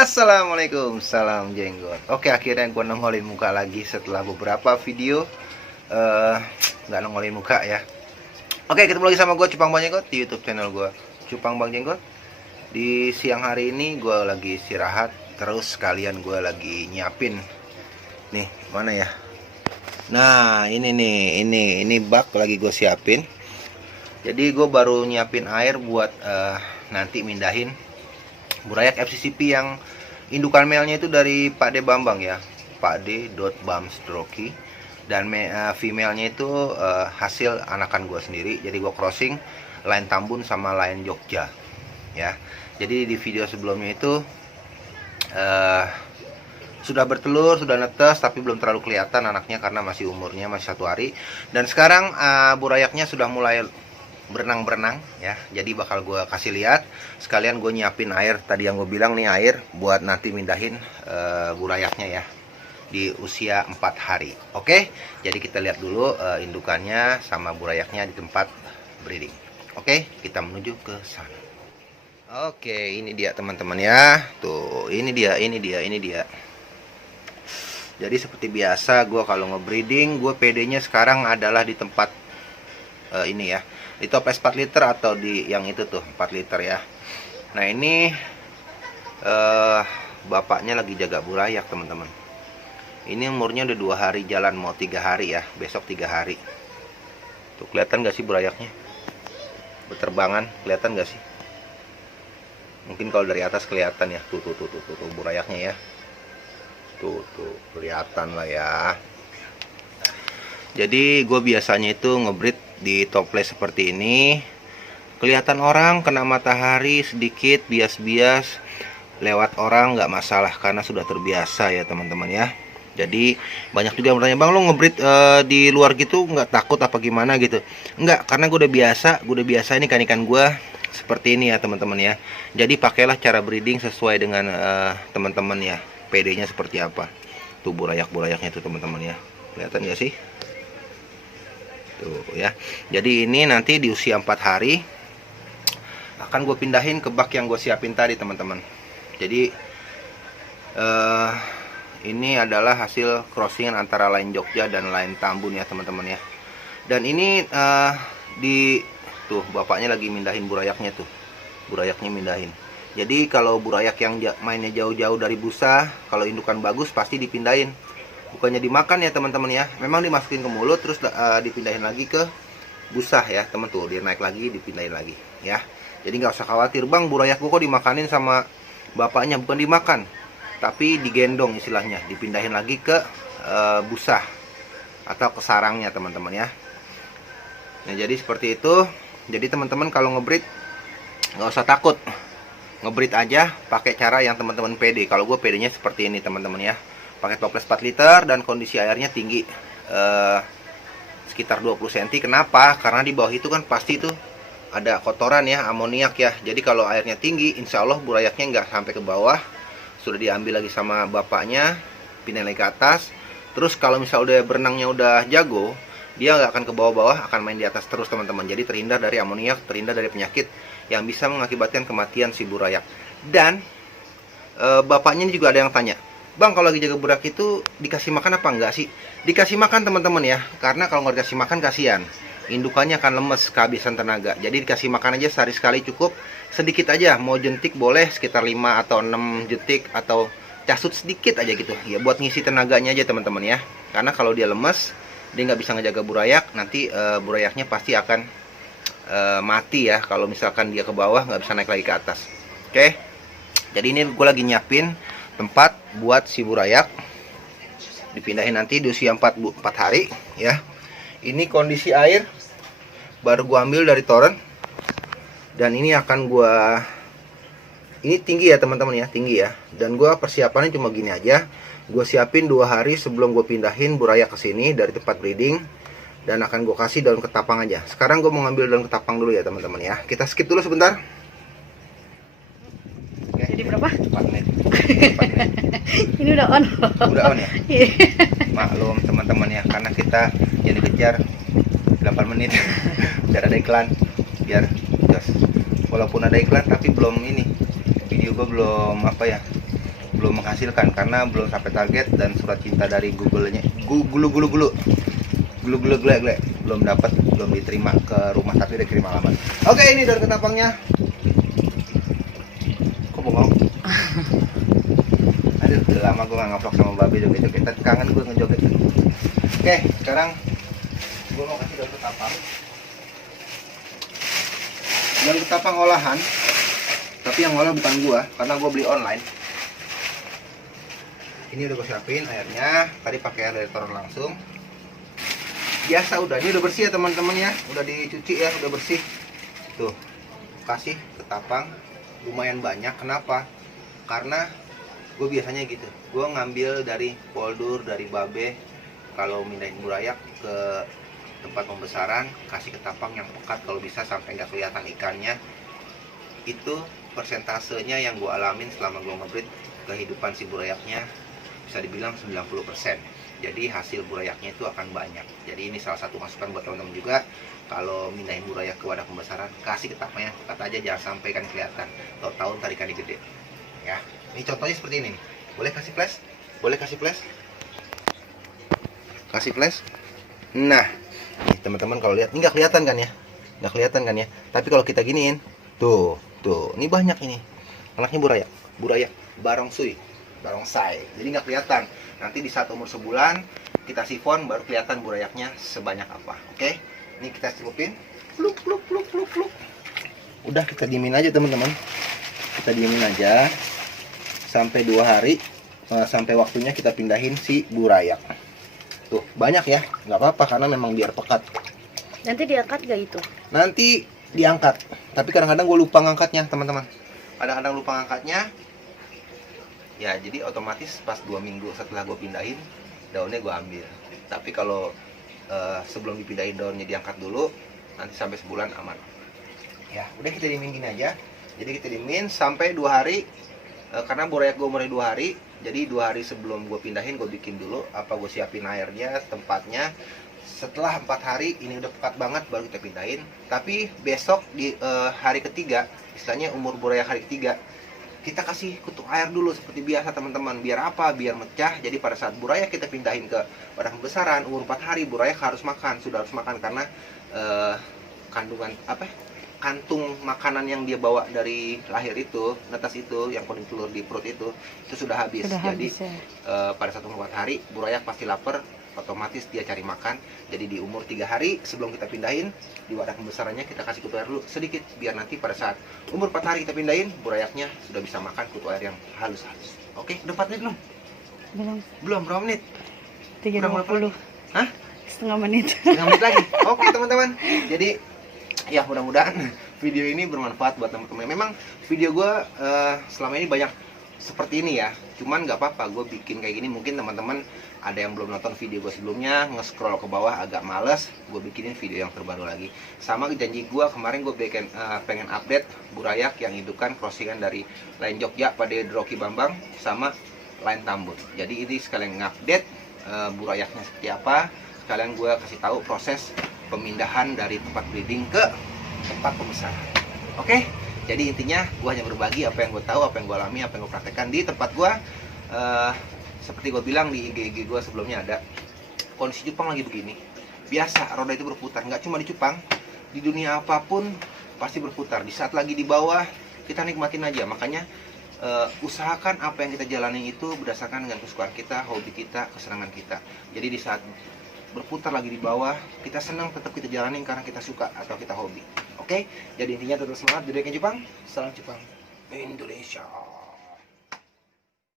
Assalamualaikum, salam jenggot. Oke, akhirnya gue nongolin muka lagi setelah beberapa video nggak nongolin muka ya. Oke, ketemu lagi sama gue Cupang Bang Jenggot di YouTube channel gue Cupang Bang Jenggot. Di siang hari ini gue lagi istirahat, terus sekalian gue lagi nyiapin nih, mana ya? Nah, ini nih, ini bak lagi gue siapin. Jadi gue baru nyiapin air buat nanti mindahin burayak FCCP yang indukan male-nya itu dari Pak D Bambang ya, Pak D. Bamstroki, dan female-nya itu hasil anakan gue sendiri. Jadi gue crossing line Tambun sama line Jogja ya. Jadi di video sebelumnya itu sudah bertelur, sudah netes, tapi belum terlalu kelihatan anaknya karena masih umurnya masih 1 hari. Dan sekarang burayaknya sudah mulai berenang ya, jadi bakal gue kasih lihat sekalian gue nyiapin air tadi yang gue bilang nih, air buat nanti mindahin burayaknya ya di usia 4 hari. Oke, jadi kita lihat dulu indukannya sama burayaknya di tempat breeding. Oke, kita menuju ke sana. Oke, ini dia teman-teman ya, tuh ini dia. Jadi seperti biasa gue kalau nge-breeding, gue PD nya sekarang adalah di tempat ini ya, di toples 4 liter atau di yang itu tuh 4 liter ya. Nah ini bapaknya lagi jaga burayak teman-teman. Ini umurnya udah 2 hari jalan, mau 3 hari ya, besok 3 hari. Tuh kelihatan gak sih burayaknya berterbangan, kelihatan gak sih? Mungkin kalau dari atas kelihatan ya, tuh burayaknya ya, tuh kelihatan lah ya. Jadi gue biasanya itu ngebreed di toples seperti ini, kelihatan orang kena matahari sedikit bias-bias, lewat orang nggak masalah karena sudah terbiasa ya teman-teman ya. Jadi banyak juga yang bertanya, bang lo ngebreed di luar gitu nggak takut apa gimana gitu? Nggak, karena gue udah biasa ini ikan gue seperti ini ya teman-teman ya. Jadi pakailah cara breeding sesuai dengan teman-teman ya, PD-nya seperti apa. Tuh burayak-burayaknya tuh teman-teman ya, kelihatan nggak sih? Tuh ya. Jadi ini nanti di usia 4 hari akan gue pindahin ke bak yang gue siapin tadi teman-teman. Jadi ini adalah hasil crossingan antara line Jogja dan line Tambun ya teman-teman ya. Dan ini tuh bapaknya lagi mindahin burayaknya tuh. Burayaknya mindahin. Jadi kalau burayak yang mainnya jauh-jauh dari busa, kalau indukan bagus pasti dipindahin. Bukannya dimakan ya teman-teman ya, memang dimasukin ke mulut terus dipindahin lagi ke busa ya teman. Tuh dia naik lagi, dipindahin lagi ya. Jadi nggak usah khawatir, bang burayak gua kok dimakanin sama bapaknya. Bukan dimakan, tapi digendong istilahnya, dipindahin lagi ke busa atau ke sarangnya teman-teman ya. Nah jadi seperti itu. Jadi teman-teman kalau ngebreed nggak usah takut, ngebreed aja pakai cara yang teman-teman PD. Kalau gue PD-nya seperti ini teman-teman ya, pakai toples 4 liter dan kondisi airnya tinggi sekitar 20 cm. Kenapa? Karena di bawah itu kan pasti tuh ada kotoran ya, amoniak ya. Jadi kalau airnya tinggi, insya Allah burayaknya nggak sampai ke bawah, sudah diambil lagi sama bapaknya, pindah lagi ke atas. Terus kalau misal udah berenangnya udah jago, dia nggak akan ke bawah-bawah, akan main di atas terus teman-teman. Jadi terhindar dari amoniak, terhindar dari penyakit yang bisa mengakibatkan kematian si burayak. Dan bapaknya juga ada yang tanya, bang kalau lagi jaga burayak itu dikasih makan apa enggak sih? Dikasih makan teman-teman ya, karena kalau nggak dikasih makan kasihan, indukannya akan lemes, kehabisan tenaga. Jadi dikasih makan aja sehari sekali cukup, sedikit aja, mau jentik boleh sekitar 5 atau 6 jentik atau casut sedikit aja gitu ya, buat ngisi tenaganya aja teman-teman ya. Karena kalau dia lemes, dia nggak bisa ngejaga burayak, nanti burayaknya pasti akan mati ya kalau misalkan dia ke bawah, nggak bisa naik lagi ke atas. Oke, jadi ini gue lagi nyiapin tempat buat si burayak dipindahin nanti di usia 4 hari ya. Ini kondisi air baru gue ambil dari toren, dan ini akan ini tinggi ya teman-teman ya, tinggi ya. Dan gue persiapannya cuma gini aja, gue siapin 2 hari sebelum gue pindahin burayak ke sini dari tempat breeding, dan akan gue kasih daun ketapang aja. Sekarang gue mau ngambil daun ketapang dulu ya teman-teman ya. Kita skip dulu sebentar. Jadi berapa? 4 menit. 4 menit. Ini udah on. Udah on ya? Maklum teman-teman ya, karena kita yang dikejar 8 menit. Biar ada iklan, biar gas. Walaupun ada iklan tapi belum ini, video gue belum apa ya, belum menghasilkan karena belum sampai target, dan surat cinta dari Google-nya belum dapat, belum diterima ke rumah, tapi udah kirim alamat. Oke, ini daun ketapangnya. Kok bengong? Aduh, udah lama gue gak ngevlog sama babe joget-joget, kangen gue ngejoget. Oke, sekarang gue mau kasih daun ketapang. Daun ketapang olahan, tapi yang ngolah bukan gua, karena gua beli online. Ini udah gue siapin airnya, tadi pakai air dari toren langsung. Biasa udah, ini udah bersih ya teman-teman ya, udah dicuci ya, udah bersih. Tuh, kasih ketapang lumayan banyak. Kenapa? Karena gue biasanya gitu, gue ngambil dari poldur, dari babe. Kalau mindahin burayak ke tempat pembesaran, kasih ketapang yang pekat kalau bisa sampai nggak kelihatan ikannya. Itu persentasenya yang gue alamin selama gue ngebreed kehidupan si burayaknya, bisa dibilang 90%. Jadi hasil burayaknya itu akan banyak. Jadi ini salah satu masukan buat teman-teman juga, kalau mindahin burayak ke wadah pembesaran, kasih ketapang yang pekat aja, jangan sampai kan kelihatan tahu-tahu tarikannya gede ya. Ini contohnya seperti ini nih. Boleh kasih flash? Boleh kasih flash? Kasih flash. Nah, nih teman-teman kalau lihat, ini nggak kelihatan kan ya, nggak kelihatan kan ya, tapi kalau kita giniin, tuh ini banyak ini anaknya burayak barongsai, jadi nggak kelihatan. Nanti di saat umur sebulan kita sifon, baru kelihatan burayaknya sebanyak apa. Oke, ini kita celupin, pluk. Udah, kita diemin aja teman-teman, kita diemin aja sampai 2 hari, sampai waktunya kita pindahin si burayak. Tuh, banyak ya, nggak apa-apa karena memang biar pekat. Nanti diangkat gak itu? Nanti diangkat, tapi kadang-kadang gue lupa ngangkatnya teman-teman. Kadang-kadang lupa ngangkatnya. Ya, jadi otomatis pas 2 minggu setelah gue pindahin, daunnya gue ambil. Tapi kalau sebelum dipindahin daunnya diangkat dulu, nanti sampai sebulan aman. Ya, udah kita diemin gini aja. Jadi kita diemin sampai 2 hari. Karena burayak gue umurnya 2 hari, jadi 2 hari sebelum gue pindahin, gue bikin dulu gue siapin airnya, tempatnya. Setelah 4 hari ini udah pekat banget, baru kita pindahin. Tapi besok di hari ketiga, istilahnya umur burayak hari ketiga, kita kasih kutu air dulu seperti biasa teman-teman. Biar apa? Biar mecah. Jadi pada saat burayak kita pindahin ke wadah pembesaran, umur 4 hari burayak harus makan, sudah harus makan, karena kandungan kantung makanan yang dia bawa dari lahir itu, netas itu, yang kuning telur di perut itu sudah habis. Jadi pada saat umur 4 hari burayak pasti lapar, otomatis dia cari makan. Jadi di umur 3 hari sebelum kita pindahin di wadah pembesarannya, kita kasih kutu air dulu sedikit, biar nanti pada saat umur 4 hari kita pindahin, burayaknya sudah bisa makan kutu air yang halus-halus. Oke, udah 4 menit belum? Belum, berapa menit? 30. Hah? Setengah menit. Setengah menit lagi. Oke teman-teman, jadi ya mudah-mudahan video ini bermanfaat buat teman-teman. Memang video gue selama ini banyak seperti ini ya, cuman nggak apa-apa, gue bikin kayak gini. Mungkin teman-teman ada yang belum nonton video gue sebelumnya, nge-scroll ke bawah agak males, gue bikinin video yang terbaru lagi. Sama janji gue kemarin, gue pengen update burayak yang indukan crossingan dari lain Jogja pada Rocky Bambang sama lain Tambun. Jadi ini sekalian ngupdate burayaknya seperti apa, sekalian gue kasih tahu proses pemindahan dari tempat breeding ke tempat pembesaran. Oke? Jadi intinya gue hanya berbagi apa yang gue tahu, apa yang gue alami, apa yang gue praktekkan di tempat gue. Seperti gue bilang di IG gue sebelumnya, ada kondisi cupang lagi begini. Biasa roda itu berputar, nggak cuma di cupang, di dunia apapun pasti berputar. Di saat lagi di bawah, kita nikmatin aja. Makanya usahakan apa yang kita jalani itu berdasarkan dengan kesukaan kita, hobi kita, kesenangan kita. Jadi di saat berputar lagi di bawah, kita senang, tetap kita jalanin karena kita suka atau kita hobi. Oke? Jadi intinya tetap semangat, jadi Cupang. Salam Cupang Indonesia.